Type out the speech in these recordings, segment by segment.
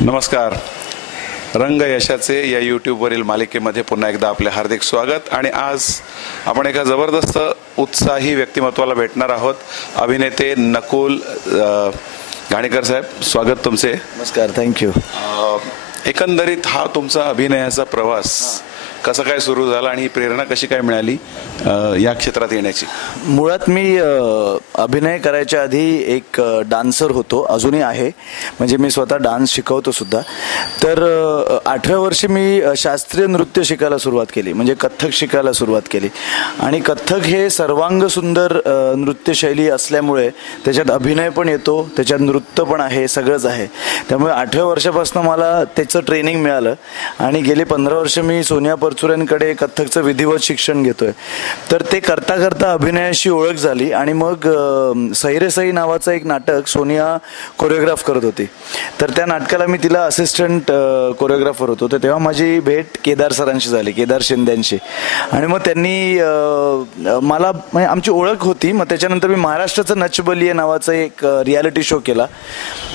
नमस्कार. रंग यशाचे या यूट्यूबवरील मालिकेमध्ये पुन्हा एकदा आपले हार्दिक स्वागत. आणि आज आपण एका जबरदस्त उत्साही व्यक्तिमत्वाला भेटणार आहोत. अभिनेते नकुल घाणेकर साहेब, स्वागत तुमचे. नमस्कार, थँक्यू. एकंदरीत हा तुमचा अभिनयाचा प्रवास कसा काय सुरू झाला आणि ही प्रेरणा कशी काय मिळाली या क्षेत्रात येण्याची? मुळात मी अभिनय करायच्या आधी एक डान्सर होतो, अजूनही आहे. म्हणजे मी स्वतः डान्स शिकवतो सुद्धा. तर 8व्या वर्षी मी शास्त्रीय नृत्य शिकायला सुरुवात केली, म्हणजे कथ्थक शिकायला सुरुवात केली. आणि कथ्थक हे सर्वांग सुंदर नृत्यशैली असल्यामुळे त्याच्यात अभिनय पण येतो, त्याच्यात नृत्य पण आहे, सगळंच आहे. त्यामुळे 8व्या वर्षापासून मला त्याचं ट्रेनिंग मिळालं आणि गेली 15 वर्ष मी सोनिया परचुरेंकडे कथ्थकचं विधिवत शिक्षण घेतोय. तर ते करता करता अभिनयाशी ओळख झाली आणि मग सैरे सई नावाचं एक नाटक सोनिया कोरिओग्राफ करत होती. तर त्या नाटकाला मी तिला असिस्टंट कोरिओग्राफर होतो. तर तेव्हा माझी भेट केदार सरांशी झाली, केदार शिंद्यांशी. आणि मग त्यांनी मला, म्हणजे आमची ओळख होती. मग त्याच्यानंतर मी महाराष्ट्राचं नच बलिये नावाचा एक रियालिटी शो केला.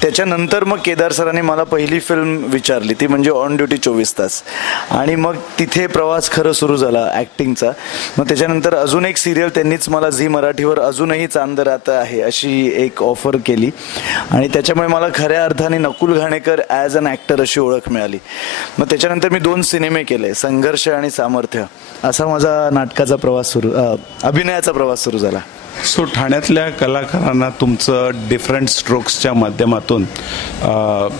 त्याच्यानंतर मग केदार सरांनी मला पहिली फिल्म विचारली, ती म्हणजे ऑन ड्युटी 24 तास. आणि मग तिथे प्रवास खरं सुरू झाला ॲक्टिंगचा. मग त्याच्यानंतर अजून एक सिरियल त्यांनीच मला झी मराठीवर अजूनही चांद राहत आहे अशी एक ऑफर केली. आणि त्याच्यामुळे मला खऱ्या अर्थाने Nakul Ghanekar as an actor अशी ओळख मिळाली. मग त्याच्यानंतर मी 2 सिनेमे केले, संघर्ष आणि सामर्थ्य. असा माझा नाटकाचा प्रवास सुरू, अभिनयाचा प्रवास सुरू झाला. सो ठाण्यातल्या कलाकारांना तुमचं डिफरंट स्ट्रोक्सच्या माध्यमातून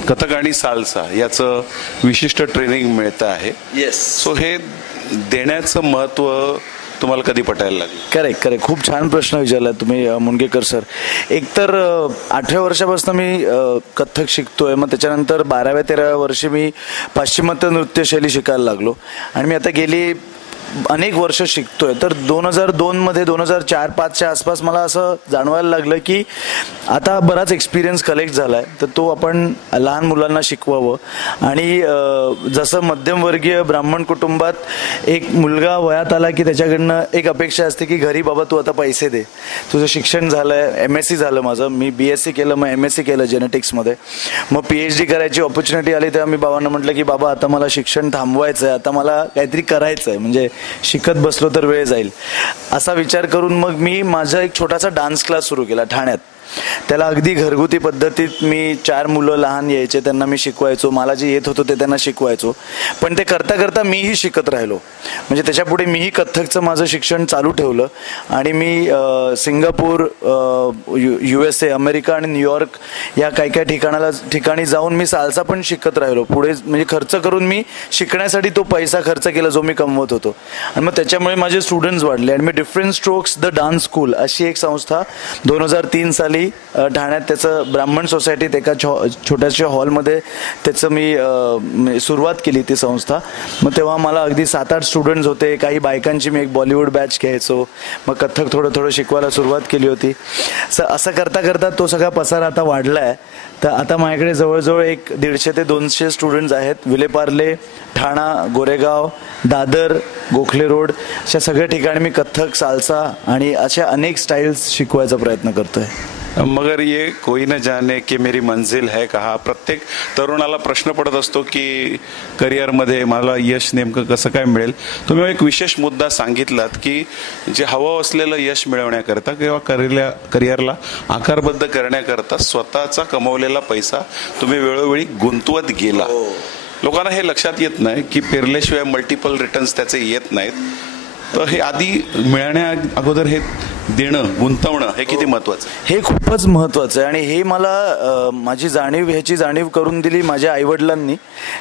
कथक आणि साल्सा याचं विशिष्ट ट्रेनिंग मिळतं आहे. येस. सो हे देण्याचं महत्त्व तुम्हाला कधी पटायला लागलं? करेक्ट. खूप छान प्रश्न विचारला तुम्ही मुनगेकर सर. एकतर 8व्या वर्षापासून मी कथ्थक शिकतोय. मग त्याच्यानंतर 12व्या-13व्या वर्षी मी पाश्चिमात्य नृत्यशैली शिकायला लागलो. आणि मी आता गेली अनेक वर्ष शिकतोय. तर 2002 मध्ये 2004-05च्या आसपास मला असं जाणवायला लागलं की आता बराच एक्सपिरियन्स कलेक्ट झालाय, तर तो आपण लहान मुलांना शिकवावं. आणि जसं मध्यमवर्गीय ब्राह्मण कुटुंबात एक मुलगा वयात आला की त्याच्याकडनं एक अपेक्षा असते की घरी बाबा तू आता पैसे दे, तुझं शिक्षण झालंय, MSc झालं माझं, मी BSc केलं, मग MSc केलं जेनेटिक्समध्ये. मग PhD करायची ऑपॉर्च्युनिटी आली तेव्हा मी बाबांना म्हटलं की बाबा आता मला शिक्षण थांबवायचं आहे, आता मला काहीतरी करायचं आहे, म्हणजे शिकत बसलो तर वेळ जाईल. असा विचार करून मग मी माझा एक छोटासा डान्स क्लास सुरू केला ठाण्यात. त्याला अगदी घरगुती पद्धतीत मी 4 मुलं लहान यायचे, त्यांना मी शिकवायचो. मला जे येत होतं ते त्यांना शिकवायचो. पण ते करता करता मीही शिकत राहिलो. म्हणजे त्याच्यापुढे मीही कथ्थकचं माझं शिक्षण चालू ठेवलं. आणि मी सिंगापूर, USA, अमेरिका आणि न्यूयॉर्क या काही ठिकाणी जाऊन मी साल्सा पण शिकत राहिलो पुढे. म्हणजे खर्च करून मी शिकण्यासाठी तो पैसा खर्च केला जो मी कमवत होतो. आणि मग त्याच्यामुळे माझे स्टुडंट्स वाढले. आणि मी different strokes the dance school अशी एक संस्था 2003 साली ठाण्यात, त्याचं ब्राह्मण सोसायटीत एका छोट्याशा हॉलमध्ये त्याचं मी सुरुवात केली ती संस्था. मग तेव्हा मला अगदी 7-8 स्टुडंट्स होते. काही बायकांची मी एक बॉलिवूड बॅच घ्यायचो. मग कथ्थक थोडं शिकवायला सुरुवात केली होती. असं करता करता तो सगळा पसारा आता वाढला आहे. तर आता माझ्याकडे जवळजवळ 150 ते 200 स्टुडंट्स आहेत. विलेपार्ले, ठाणा, गोरेगाव, दादर, गोखले रोड अशा सगळ्या ठिकाणी मी कथ्थक, साल्सा आणि अशा अनेक स्टाईल्स शिकवायचा प्रयत्न करतोय. मगर ये कोई न जाने की मेरी मंजिल है कहा. प्रत्येक तरुणाला प्रश्न पडत असतो की करिअरमध्ये मला यश नेमकं कसं काय मिळेल. तुम्ही एक विशेष मुद्दा सांगितलात की जे हवं असलेलं यश मिळवण्याकरता किंवा करिअरला आकारबद्ध करण्याकरता स्वतःचा कमवलेला पैसा तुम्ही वेळोवेळी गुंतवत गेला. लोकांना हे लक्षात येत नाही की पेरल्याशिवाय मल्टिपल रिटर्न्स त्याचे येत नाहीत. तर हे आधी मिळण्या अगोदर हे देणं, गुंतवणं हे किती महत्वाचं? हे खूपच महत्वाचं आहे. आणि हे मला माझी ह्याची जाणीव करून दिली माझ्या आईवडिलांनी.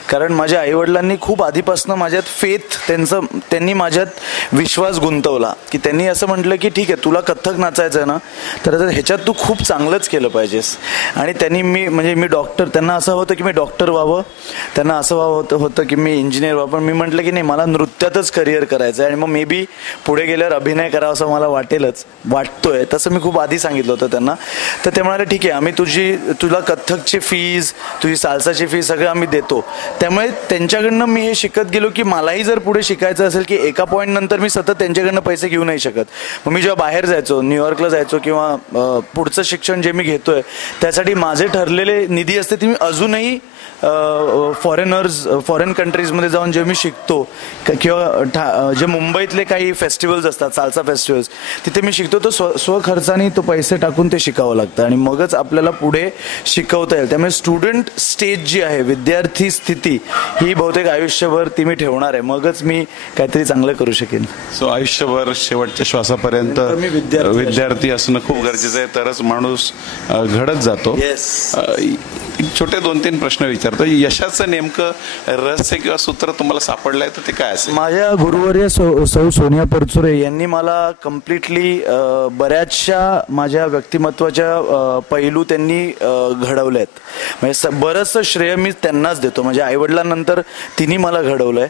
कारण माझ्या आईवडिलांनी खूप आधीपासून माझ्यात फेथ, त्यांनी माझ्यात विश्वास गुंतवला. की त्यांनी असं म्हटलं की ठीक आहे, तुला कथ्थक नाचायचं आहे ना, तर ह्याच्यात तू खूप चांगलंच केलं पाहिजेस. आणि त्यांनी मी डॉक्टर, त्यांना असं होतं की मी डॉक्टर व्हावं, त्यांना असं होतं की मी इंजिनियर व्हावं. पण मी म्हटलं की नाही, मला नृत्यातच करिअर करायचं आहे. आणि मग मे बी पुढे गेल्यावर अभिनय करावा असं मला वाटतोय. तसं मी खूप आधी सांगितलं होतं त्यांना. तर ते म्हणाले ठीक आहे, आम्ही तुला कथ्थकची फीज, तुझी साल्साची फीज सगळं आम्ही देतो. त्यामुळे त्यांच्याकडनं मी हे शिकत गेलो की मलाही जर पुढे शिकायचं असेल की एका पॉईंट नंतर मी सतत त्यांच्याकडनं पैसे घेऊ नाही शकत. मग मी जेव्हा बाहेर जायचो, न्यूयॉर्कला जायचो किंवा पुढचं शिक्षण जे मी घेतोय त्यासाठी माझे ठरलेले निधी असते ती मी अजूनही फॉरेन कंट्रीजमध्ये जाऊन जे मी शिकतो किंवा जे मुंबईतले काही फेस्टिवल्स असतात, साल्सा फेस्टिवल्स, तिथे मी शिकतो तो स्वखर्चाने तो पैसे टाकून ते शिकावं लागतं आणि मगच आपल्याला पुढे शिकवता येईल. त्यामुळे स्टुडंट स्टेज जी आहे, विद्यार्थी स्थिती, ही बहुतेक आयुष्यभर ती मी ठेवणार आहे, मगच मी काहीतरी चांगलं करू शकेन. सो आयुष्यभर शेवटच्या श्वासापर्यंत मी विद्यार्थी असणं खूप गरजेचं आहे, तरच माणूस घडत जातो. छोटे 2-3 प्रश्न विचारतो. यशाचं नेमकं रहस्य किंवा सूत्र तुम्हाला सापडलंय तर ते काय असेल? माझ्या गुरुवर्य सौ सोनिया परचुरे यांनी मला कम्प्लिटली बऱ्याचशा माझ्या व्यक्तिमत्वाच्या पैलू त्यांनी घडवले आहेत. म्हणजे बरंचसं श्रेय मी त्यांनाच देतो. माझ्या आईवडिलांनंतर तिन्ही मला घडवलंय.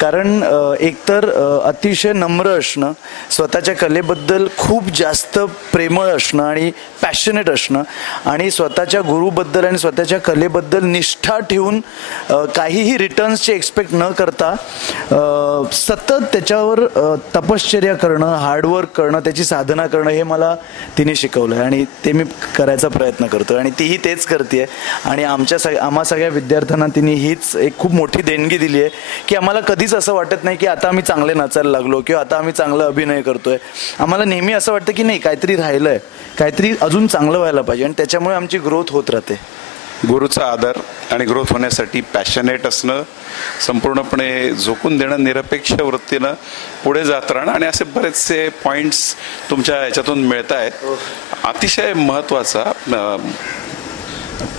कारण एकतर अतिशय नम्र असणं, स्वतःच्या कलेबद्दल खूप जास्त प्रेमळ असणं आणि पॅशनेट असणं, आणि स्वतःच्या गुरुबद्दल आणि स्वतःच्या कलेबद्दल निष्ठा ठेवून काहीही रिटर्न्सचे एक्सपेक्ट न करता सतत त्याच्यावर तपश्चर्या करणं, हार्डवर्क करणं, त्याची साधना करणं, हे मला तिने शिकवलं आहे आणि ते मी करायचा प्रयत्न करतो आणि तीही तेच करते. आणि आम्हा सगळ्या विद्यार्थ्यांना तिने हीच एक खूप मोठी देणगी दिली आहे की आम्हाला कधीच असं वाटत नाही की आता आम्ही चांगले नाचायला लागलो किंवा आता आम्ही चांगला अभिनय करतोय. आम्हाला नेहमी असं वाटतं की नाही, काहीतरी राहिलंय, काहीतरी अजून चांगलं व्हायला पाहिजे, आणि त्याच्यामुळे आमची ग्रोथ होत राहते. गुरुचा आदर आणि ग्रोथ होण्यासाठी पॅशनेट असणं, संपूर्णपणे झोकून देणं, निरपेक्ष वृत्तीनं पुढे जात राहणं, आणि असे बरेचसे पॉइंट्स तुमच्या याच्यातून मिळत आहेत. अतिशय महत्त्वाचा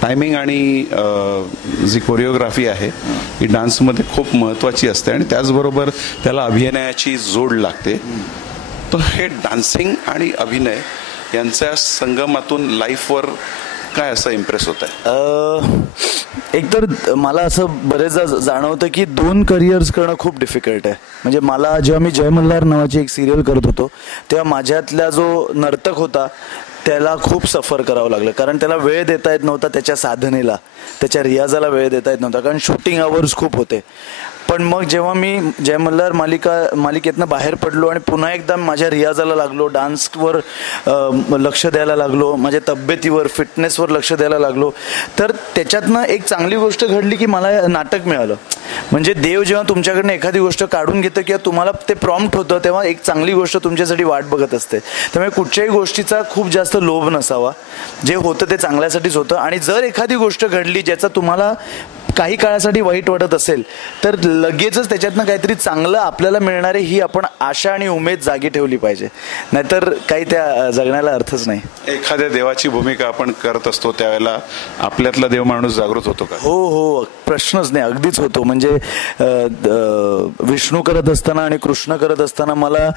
टायमिंग आणि जी कोरिओग्राफी आहे ही डान्समध्ये खूप महत्त्वाची असते आणि त्याचबरोबर त्याला अभिनयाची जोड लागते. तर हे डान्सिंग आणि अभिनय यांच्या संगमातून लाईफवर काय असं इम्प्रेस होत आहे? एकतर मला असं बरेचदा जाणवतं की 2 करिअर्स करणं खूप डिफिकल्ट आहे. म्हणजे मला जेव्हा मी जय मल्हार नावाची एक सिरियल करत होतो तेव्हा माझ्यातला जो नर्तक होता त्याला खूप सफर करावं लागलं, कारण त्याला वेळ देता येत नव्हता त्याच्या साधनेला, त्याच्या रियाजाला वेळ देता येत नव्हता, कारण शूटिंग आवर्स खूप होते. पण मग जेव्हा मी जय मल्हार मालिकेतनं बाहेर पडलो आणि पुन्हा एकदा माझ्या रियाजाला लागलो, डान्सवर लक्ष द्यायला लागलो, माझ्या तब्येतीवर, फिटनेसवर लक्ष द्यायला लागलो, तर त्याच्यातनं एक चांगली गोष्ट घडली की मला नाटक मिळालं. म्हणजे देव जेव्हा तुमच्याकडनं एखादी गोष्ट काढून घेतं किंवा तुम्हाला ते प्रॉम्प्ट होतं तेव्हा एक चांगली गोष्ट तुमच्यासाठी वाट बघत असते. त्यामुळे कुठच्याही गोष्टीचा खूप जास्त लोभ नसावा, जे होतं ते चांगल्यासाठीच होतं. आणि जर एखादी गोष्ट घडली ज्याचा तुम्हाला काही काळासाठी वाईट वाटत असेल तर लगेचच त्याच्यातनं काहीतरी चांगलं आपल्याला मिळणार आहे ही आपण आशा आणि उमेद जागी ठेवली पाहिजे, नाहीतर काही त्या जगण्याला अर्थच नाही. एखाद्या देवाची भूमिका आपण करत असतो त्यावेळेला आपल्यातला देव माणूस जागृत होतो का? हो, प्रश्नच नाही, अगदीच होतो. म्हणजे विष्णू करत असताना आणि कृष्ण करत असताना मला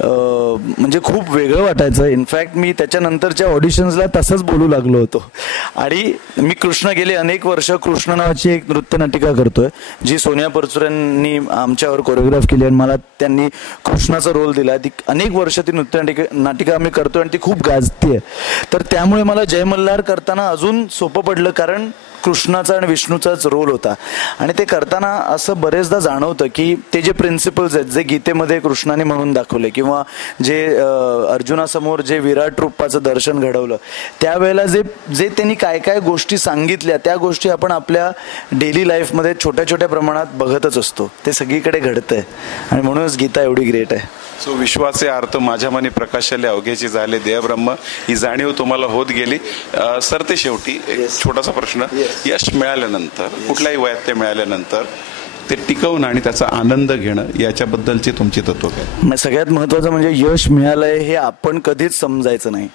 म्हणजे खूप वेगळं वाटायचं. इनफॅक्ट मी त्याच्यानंतरच्या ऑडिशन्सला तसंच बोलू लागलो होतो. आणि मी कृष्ण गेले अनेक वर्ष कृष्ण नावाची एक नृत्यनाटिका करतोय जी सोनिया परचुरेंनी आमच्यावर कोरिओग्राफ केली आणि मला त्यांनी कृष्णाचा रोल दिला. ती अनेक वर्ष ती नाटिका आम्ही करतोय आणि ती खूप गाजतीये. तर त्यामुळे मला जय मल्हार करताना अजून सोपं पडलं, कारण कृष्णाचा आणि विष्णूचाच रोल होता. आणि ते करताना असं बरेचदा जाणवतं की ते जे प्रिन्सिपल्स आहेत जे गीतेमध्ये कृष्णाने म्हणून दाखवले किंवा जे अर्जुनासमोर जे विराट रूपाचं दर्शन घडवलं त्यावेळेला जे त्यांनी काय काय गोष्टी सांगितल्या त्या गोष्टी आपण आपल्या डेली लाईफमध्ये छोट्या छोट्या प्रमाणात बघतच असतो. ते सगळीकडे घडतंय आणि म्हणूनच गीता एवढी ग्रेट आहे. सो विश्वाचे अर्थ माझ्या मनी प्रकाशाले अवघेची झाले देहब्रह्म ही जाणीव तुम्हाला होत गेली. सर ते शेवटी एक छोटासा प्रश्न, यश मिळाल्यानंतर कुठल्याही वयात ते मिळाल्यानंतर ते टिकवून आणि त्याचा आनंद घेणं याच्याबद्दलची तुमची तत्व काय? सगळ्यात महत्त्वाचं म्हणजे यश मिळालंय हे आपण कधीच समजायचं नाही.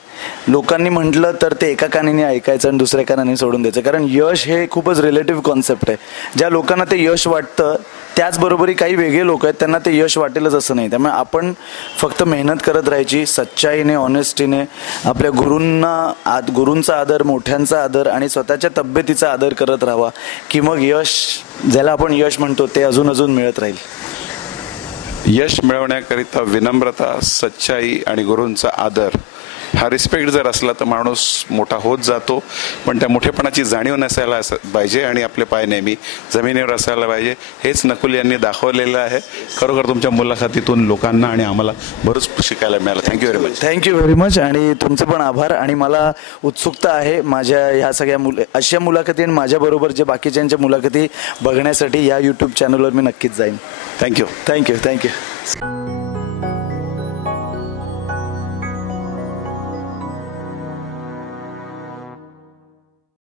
लोकांनी म्हटलं तर ते एका कानाने ऐकायचं आणि दुसऱ्या कानाने सोडून द्यायचं, कारण यश हे खूपच रिलेटिव्ह कॉन्सेप्ट आहे. ज्या लोकांना ते यश वाटतं त्याचबरोबरी काही वेगळे लोक आहेत त्यांना ते यश वाटेलच असं नाही. त्यामुळे आपण फक्त मेहनत करत राहायची, सच्चाईने, ऑनेस्टीने, आपल्या गुरूंचा आदर, मोठ्यांचा आदर आणि स्वतःच्या तब्येतीचा आदर करत राहावा की मग यश, ज्याला आपण यश म्हणतो, ते अजून अजून मिळत राहील. यश मिळवण्याकरिता विनम्रता, सच्चाई आणि गुरूंचा आदर हा रिस्पेक्ट जर असला तर माणूस मोठा होत जातो, पण त्या मोठेपणाची जाणीव नसायला पाहिजे आणि आपले पाय नेहमी जमिनीवर असायला पाहिजे. हेच नकुल यांनी दाखवलेलं आहे. खरोखर तुमच्या मुलाखतीतून लोकांना आणि आम्हाला बरंच शिकायला मिळालं. Thank you very much. Thank you very much. आणि तुमचं पण आभार. आणि मला उत्सुकता आहे माझ्या ह्या सगळ्या अशा मुलाखती आणि माझ्याबरोबर जे बाकीच्यांच्या मुलाखती बघण्यासाठी या यूट्यूब चॅनलवर मी नक्कीच जाईन. थँक्यू. थँक्यू.